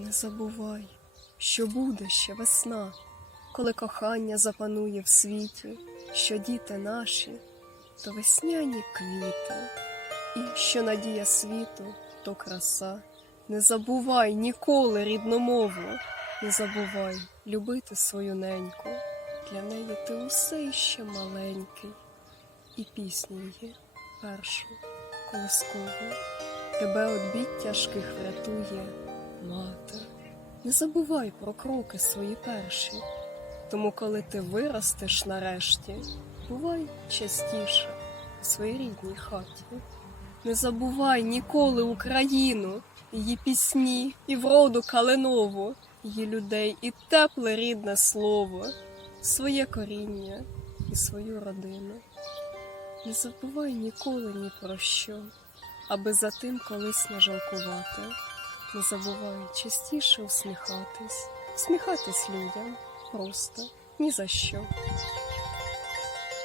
Не забувай, що буде ще весна, коли кохання запанує в світі, що діти наші то весняні квіти, і що надія світу то краса. Не забувай ніколи рідну мову, не забувай любити свою неньку. Для неї ти усе іще маленький, і пісню її першу колискову тебе від бід тяжких врятує мати. Не забувай про кроки свої перші, тому коли ти виростеш нарешті, бувай частіше у своїй рідній хаті. Не забувай ніколи Україну, її пісні і вроду калинову, її людей і тепле рідне слово, своє коріння і свою родину. Не забувай ніколи ні про що, аби за тим колись не жалкувати. Не забувай частіше усміхатись, усміхатись людям просто ні за що.